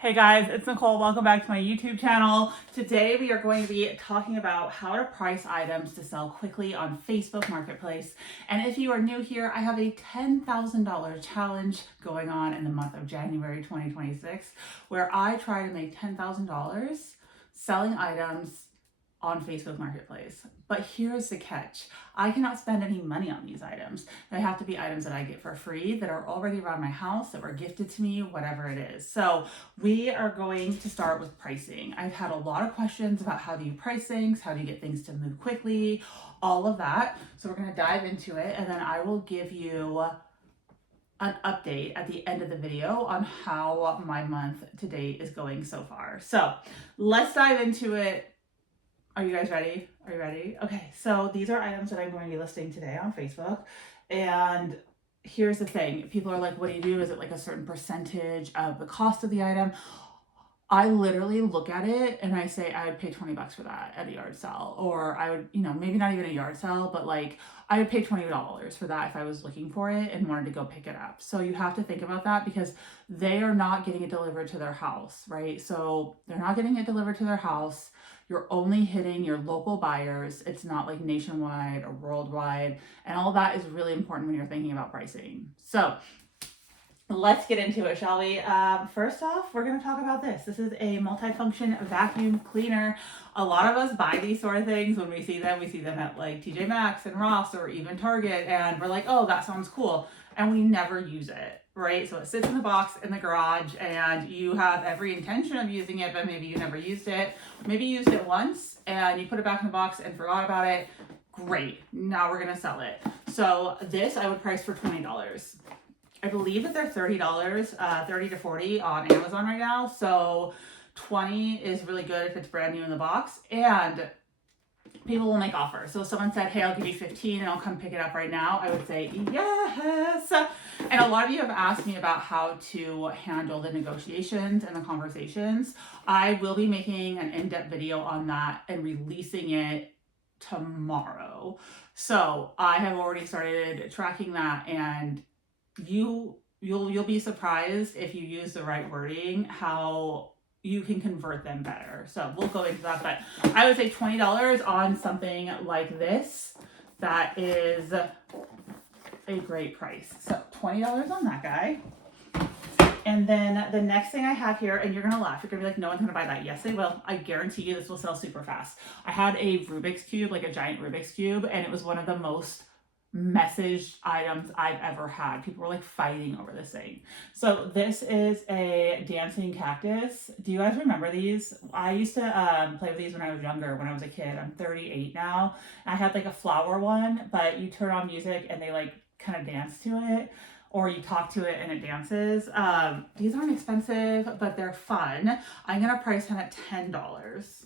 Hey guys, it's Nicole. Welcome back to my YouTube channel. Today we are going to be talking about how to price items to sell quickly on Facebook Marketplace. And if you are new here, I have a $10,000 challenge going on in the month of January 2026, where I try to make $10,000 selling items on Facebook Marketplace. But here's the catch. I cannot spend any money on these items. They have to be items that I get for free, that are already around my house, that were gifted to me, whatever it is. So we are going to start with pricing. I've had a lot of questions about how do you price things, how do you get things to move quickly, all of that. So we're gonna dive into it, and then I will give you an update at the end of the video on how my month to date is going so far. So let's dive into it. Are you guys ready? Are you ready? Okay, so these are items that I'm going to be listing today on Facebook. And here's the thing. People are like, what do you do? Is it like a certain percentage of the cost of the item? I literally look at it and I say I would pay 20 bucks for that at a yard sale. Or I would, maybe not even a yard sale, but like I would pay $20 for that if I was looking for it and wanted to go pick it up. So you have to think about that because they are not getting it delivered to their house, right? So they're not getting it delivered to their house. You're only hitting your local buyers. It's not like nationwide or worldwide. And all that is really important when you're thinking about pricing. So let's get into it, shall we? First off, we're going to talk about this. This is a multifunction vacuum cleaner. A lot of us buy these sort of things when we see them. We see them at like TJ Maxx and Ross or even Target, and we're like, oh, that sounds cool. And we never use it, right? So it sits in the box in the garage and you have every intention of using it, but maybe you never used it. Maybe you used it once and you put it back in the box and forgot about it. Great. Now we're going to sell it. So this I would price for $20. I believe that they're $30, 30 to 40 on Amazon right now. So 20 is really good if it's brand new in the box, and people will make offers. So if someone said, hey, I'll give you 15 and I'll come pick it up right now, I would say yes. And a lot of you have asked me about how to handle the negotiations and the conversations. I will be making an in-depth video on that and releasing it tomorrow. So I have already started tracking that, and you'll be surprised if you use the right wording how you can convert them better. So we'll go into that, but I would say $20 on something like this. That is a great price. So $20 on that guy. And then the next thing I have here, and you're gonna laugh, you're gonna be like, no one's gonna buy that. Yes, they will. I guarantee you this will sell super fast. I had a Rubik's Cube, like a giant Rubik's Cube, and it was one of the most messaged items I've ever had. People were like fighting over this thing. So this is a dancing cactus. Do you guys remember these? I used to play with these when I was younger, when I was a kid. I'm 38 now. I had like a flower one, but you turn on music and they like kind of dance to it, or you talk to it and it dances. These aren't expensive, but they're fun. I'm gonna price him at $10.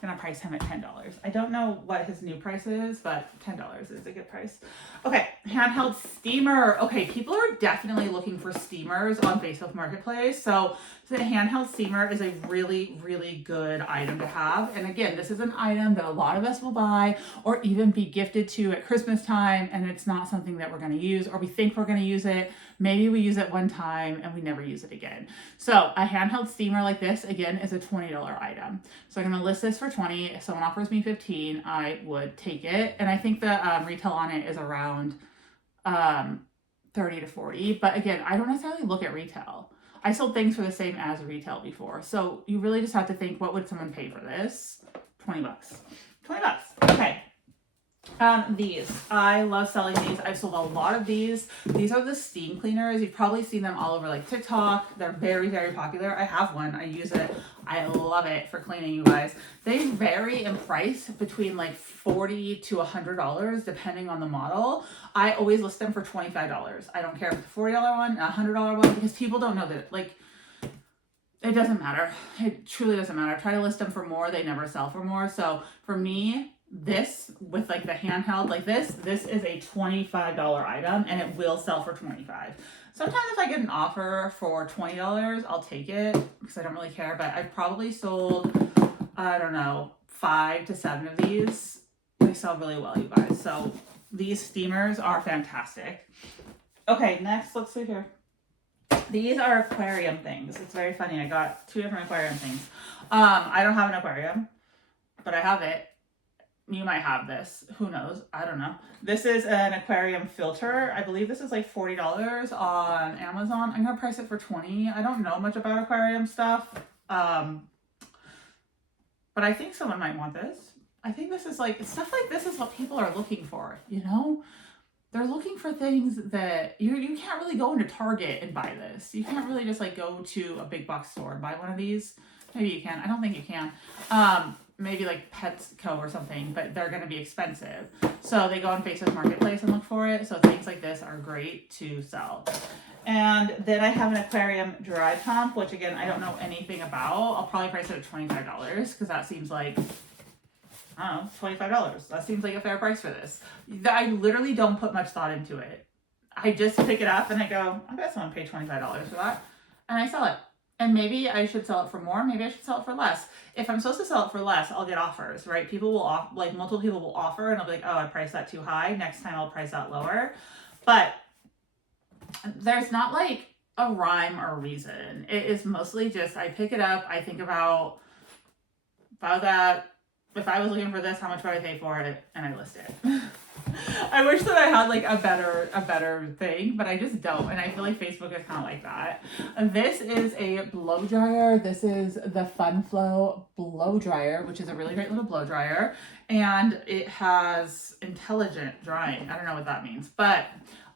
Gonna price him at $10. I don't know what his new price is, but $10 is a good price. Okay, handheld steamer. Okay, people are definitely looking for steamers on Facebook Marketplace. So the handheld steamer is a really, really good item to have. And again, this is an item that a lot of us will buy or even be gifted to at Christmas time, and it's not something that we're gonna use, or we think we're gonna use it. Maybe we use it one time and we never use it again. So a handheld steamer like this, again, is a $20 item. So I'm gonna list this for 20. If someone offers me 15, I would take it. And I think the retail on it is around 30 to 40. But again, I don't necessarily look at retail. I sold things for the same as retail before. So you really just have to think, what would someone pay for this? 20 bucks. 20 bucks. Okay. These, I love selling these. I've sold a lot of these. These are the steam cleaners. You've probably seen them all over like TikTok. They're very, very popular. I have one. I use it. I love it for cleaning, you guys. They vary in price between like $40 to $100 depending on the model. I always list them for $25. I don't care if it's a $40 one, a $100 one, because people don't know that, like, it doesn't matter. It truly doesn't matter. Try to list them for more. They never sell for more. So for me, this with like the handheld like this is a $25 item, and it will sell for $25. Sometimes if I get an offer for $20, I'll take it because I don't really care, but I've probably sold, I don't know, 5 to 7 of these. They sell really well, you guys. So these steamers are fantastic. Okay, next, let's see here. These are aquarium things. It's very funny. I got 2 different aquarium things. I don't have an aquarium, but I have it. You might have this. Who knows? I don't know. This is an aquarium filter. I believe this is like $40 on Amazon. I'm gonna price it for $20. I don't know much about aquarium stuff. But I think someone might want this. I think this is like, stuff like this is what people are looking for, you know? They're looking for things that you can't really go into Target and buy this. You can't really just like go to a big box store and buy one of these. Maybe you can. I don't think you can. Maybe like Petco or something, but they're going to be expensive. So they go on Facebook Marketplace and look for it. So things like this are great to sell. And then I have an aquarium dry pump, which again, I don't know anything about. I'll probably price it at $25 because that seems like, I don't know, $25. That seems like a fair price for this. I literally don't put much thought into it. I just pick it up and I go, I bet someone paid $25 for that. And I sell it. And maybe I should sell it for more. Maybe I should sell it for less. If I'm supposed to sell it for less, I'll get offers, right? People will like multiple people will offer and I'll be like, oh, I priced that too high. Next time I'll price that lower. But there's not like a rhyme or reason. It is mostly just, I pick it up. I think about that. If I was looking for this, how much would I pay for it? And I list it. I wish that I had like a better thing, but I just don't. And I feel like Facebook is kind of like that. This is a blow dryer. This is the Fun Flow blow dryer, which is a really great little blow dryer. And it has intelligent drying. I don't know what that means, but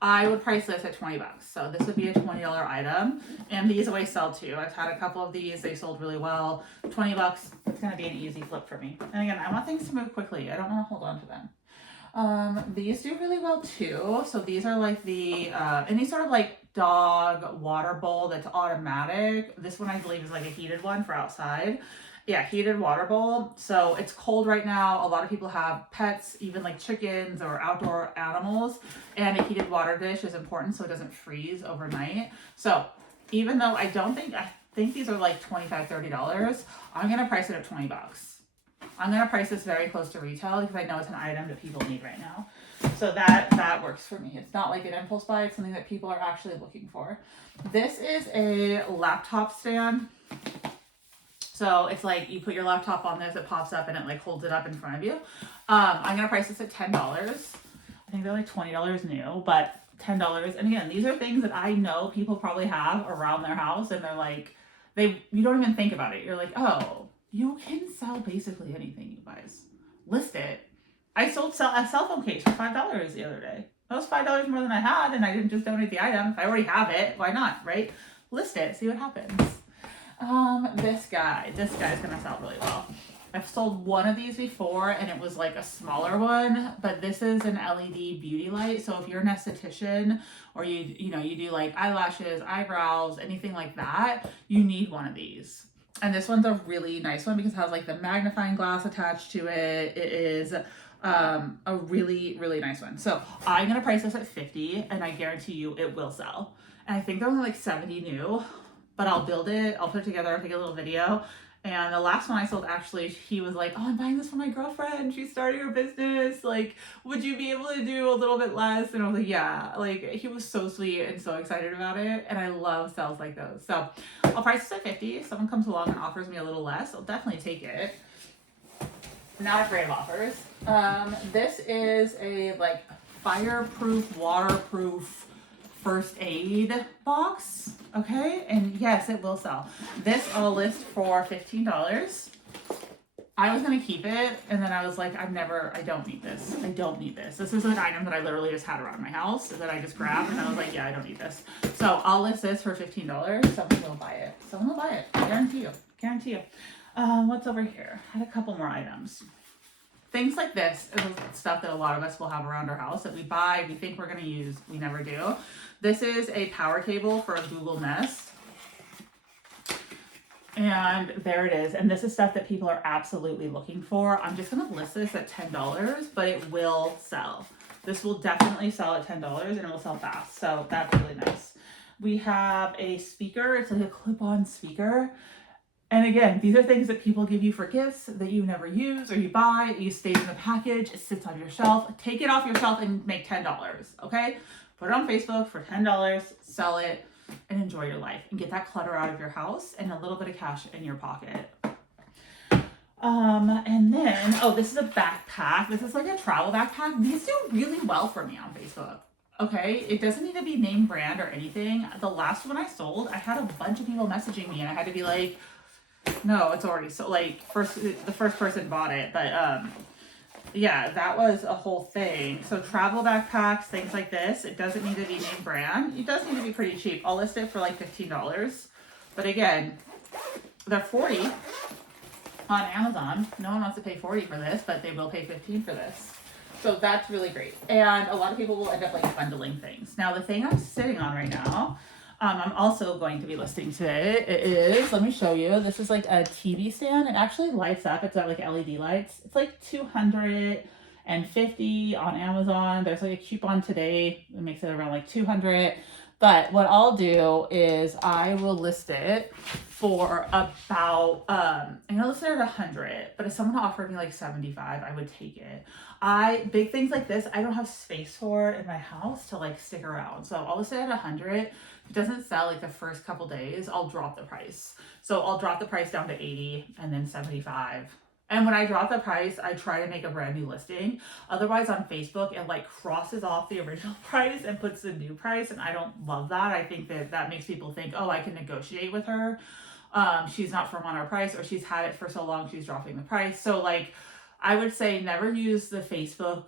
I would price this at $20. So this would be a $20 item. And these always sell too. I've had a couple of these. They sold really well. $20, it's going to be an easy flip for me. And again, I want things to move quickly. I don't want to hold on to them. These do really well too. So these are like the, any sort of like dog water bowl that's automatic. This one I believe is like a heated one for outside. Yeah, heated water bowl. So it's cold right now. A lot of people have pets, even like chickens or outdoor animals. And a heated water dish is important so it doesn't freeze overnight. So even though I think these are like $25, $30, I'm going to price it at $20. I'm going to price this very close to retail because I know it's an item that people need right now. So that works for me. It's not like an impulse buy. It's something that people are actually looking for. This is a laptop stand. So it's like you put your laptop on this, it pops up and it like holds it up in front of you. I'm going to price this at $10. I think they're like $20 new, but $10. And again, these are things that I know people probably have around their house and they're like, you don't even think about it. You're like, oh, you can sell basically anything, you guys. List it. I sold a cell phone case for $5 the other day. That was $5 more than I had, and I didn't just donate the item. If I already have it, why not, right? List it, see what happens. This guy's gonna sell really well. I've sold one of these before, and it was like a smaller one, but this is an LED beauty light. So if you're an esthetician or you do like eyelashes, eyebrows, anything like that, you need one of these. And this one's a really nice one because it has like the magnifying glass attached to it. It is a really, really nice one. So I'm going to price this at $50 and I guarantee you it will sell. And I think they're only like 70 new, but I'll build it. I'll put it together. I'll take a little video. And the last one I sold, actually, he was like, oh, I'm buying this for my girlfriend. She's starting her business. Like, would you be able to do a little bit less? And I was like, yeah. Like, he was so sweet and so excited about it. And I love sales like those. So I'll price this at $50. If someone comes along and offers me a little less, I'll definitely take it. Not afraid of offers. This is a like fireproof, waterproof first aid box. Okay, and yes, it will sell. This I'll list for $15. I was gonna keep it, and then I was like, I don't need this. I don't need this. This is an item that I literally just had around my house that I just grabbed, and I was like, yeah, I don't need this. So I'll list this for $15. Someone will buy it. Someone will buy it. I guarantee you. Guarantee you. What's over here? I had a couple more items. Things like this is stuff that a lot of us will have around our house that we buy, we think we're going to use, we never do. This is a power cable for a Google Nest. And there it is. And this is stuff that people are absolutely looking for. I'm just going to list this at $10, but it will sell. This will definitely sell at $10 and it will sell fast. So that's really nice. We have a speaker. It's like a clip-on speaker. And again, these are things that people give you for gifts that you never use or you buy. It stays in the package. It sits on your shelf. Take it off your shelf and make $10, okay? Put it on Facebook for $10. Sell it. and enjoy your life and get that clutter out of your house and a little bit of cash in your pocket. And then, oh, this is a backpack. This is like a travel backpack. These do really well for me on Facebook. Okay, it doesn't need to be name brand or anything. The last one I sold, I had a bunch of people messaging me and I had to be like, no, it's already sold. Like the first person bought it, but yeah, that was a whole thing. So travel backpacks, things like this, it doesn't need to be name brand. It does need to be pretty cheap. I'll list it for like $15. But again, they're $40 on Amazon. No one wants to pay $40 for this, but they will pay $15 for this. So that's really great. And a lot of people will end up like bundling things. Now the thing I'm sitting on right now, I'm also going to be listing today. It is, let me show you. This is like a TV stand. It actually lights up. It's got like LED lights. It's like $250 on Amazon. There's like a coupon today that makes it around like $200. But what I'll do is I will list it for about, I'm gonna list it at $100, but if someone offered me like $75, I would take it. Big things like this, I don't have space for in my house to like stick around. So I'll list it at $100. If it doesn't sell like the first couple days, I'll drop the price. So I'll drop the price down to $80 and then $75. And when I drop the price, I try to make a brand new listing. Otherwise on Facebook, it like crosses off the original price and puts the new price. And I don't love that. I think that makes people think, oh, I can negotiate with her. She's not firm on her price, or she's had it for so long, she's dropping the price. So like, I would say never use the Facebook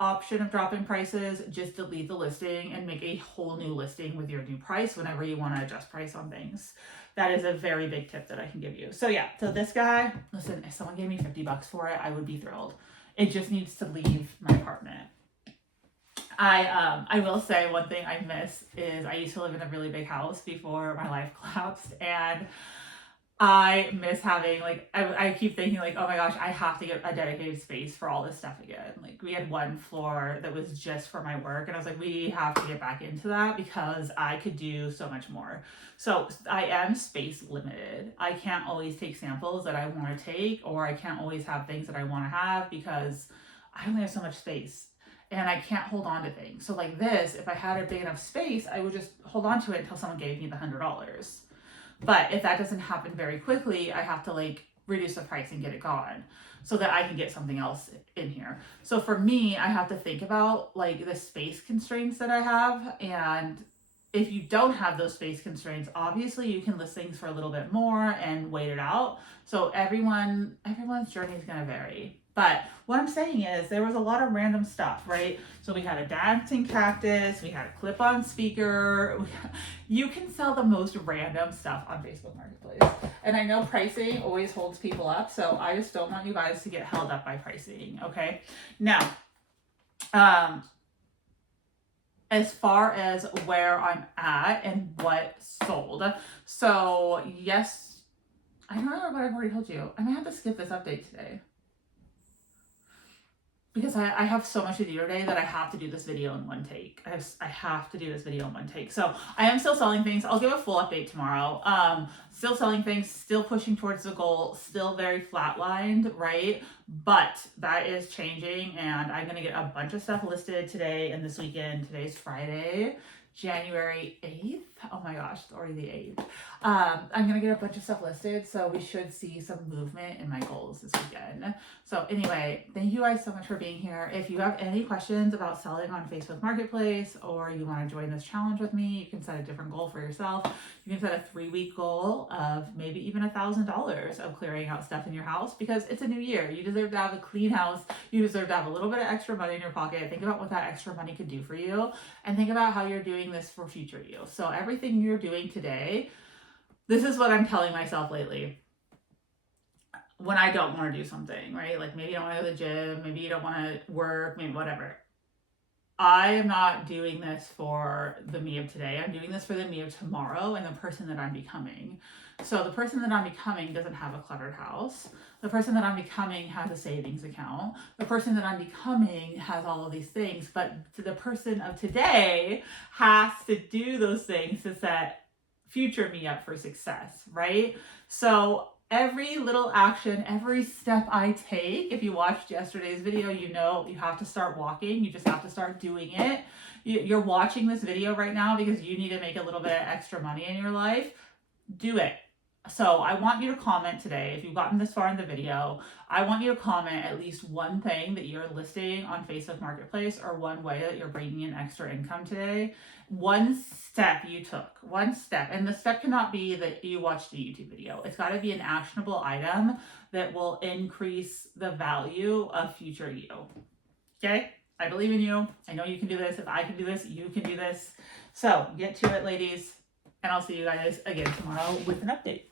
option of dropping prices. Just delete the listing and make a whole new listing with your new price whenever you want to adjust price on things. That is a very big tip that I can give you. So yeah, so this guy, listen, if someone gave me $50 for it, I would be thrilled. It just needs to leave my apartment. I will say one thing I miss is I used to live in a really big house before my life collapsed, and I miss having like, I keep thinking like, oh my gosh, I have to get a dedicated space for all this stuff again. Like we had one floor that was just for my work, and I was like, we have to get back into that because I could do so much more. So I am space limited. I can't always take samples that I want to take, or I can't always have things that I want to have because I only have so much space and I can't hold on to things. So like this, if I had a big enough space, I would just hold on to it until someone gave me the $100. But if that doesn't happen very quickly, I have to like reduce the price and get it gone so that I can get something else in here. So for me, I have to think about like the space constraints that I have. And if you don't have those space constraints, obviously you can list things for a little bit more and wait it out. So everyone's journey is going to vary. But what I'm saying is there was a lot of random stuff, right? So we had a dancing cactus, we had a clip-on speaker. You can sell the most random stuff on Facebook Marketplace. And I know pricing always holds people up, so I just don't want you guys to get held up by pricing, okay? Now, as far as where I'm at and what sold. So yes, I don't know what I've already told you. I might have to skip this update today, because I have so much to do today that I have to do this video in one take. I have to do this video in one take. So I am still selling things. I'll give a full update tomorrow. Still selling things, still pushing towards the goal, still very flatlined, right? But that is changing, and I'm gonna get a bunch of stuff listed today and this weekend. Today's Friday, January 8th. Oh my gosh, it's already the 8th. I'm gonna get a bunch of stuff listed, so we should see some movement in my goals this weekend. So anyway, thank you guys so much for being here. If you have any questions about selling on Facebook Marketplace, or you want to join this challenge with me, you can set a different goal for yourself. You can set a 3-week goal of maybe even $1,000 of clearing out stuff in your house, because it's a new year. You deserve to have a clean house. You deserve to have a little bit of extra money in your pocket. Think about what that extra money could do for you, and think about how you're doing this for future you. So everything you're doing today, this is what I'm telling myself lately when I don't want to do something, right? Like maybe you don't want to go to the gym, maybe you don't want to work, maybe whatever. I am not doing this for the me of today. I'm doing this for the me of tomorrow and the person that I'm becoming. So the person that I'm becoming doesn't have a cluttered house. The person that I'm becoming has a savings account. The person that I'm becoming has all of these things, but the person of today has to do those things to set future me up for success, right? So Every little action, every step I take, if you watched yesterday's video, you know you have to start walking. You just have to start doing it. You're watching this video right now because you need to make a little bit of extra money in your life. Do it. So I want you to comment today. If you've gotten this far in the video, I want you to comment at least one thing that you're listing on Facebook Marketplace, or one way that you're bringing in extra income today. One step you took, one step. And the step cannot be that you watched a YouTube video. It's got to be an actionable item that will increase the value of future you. Okay? I believe in you. I know you can do this. If I can do this, you can do this. So get to it, ladies. And I'll see you guys again tomorrow with an update.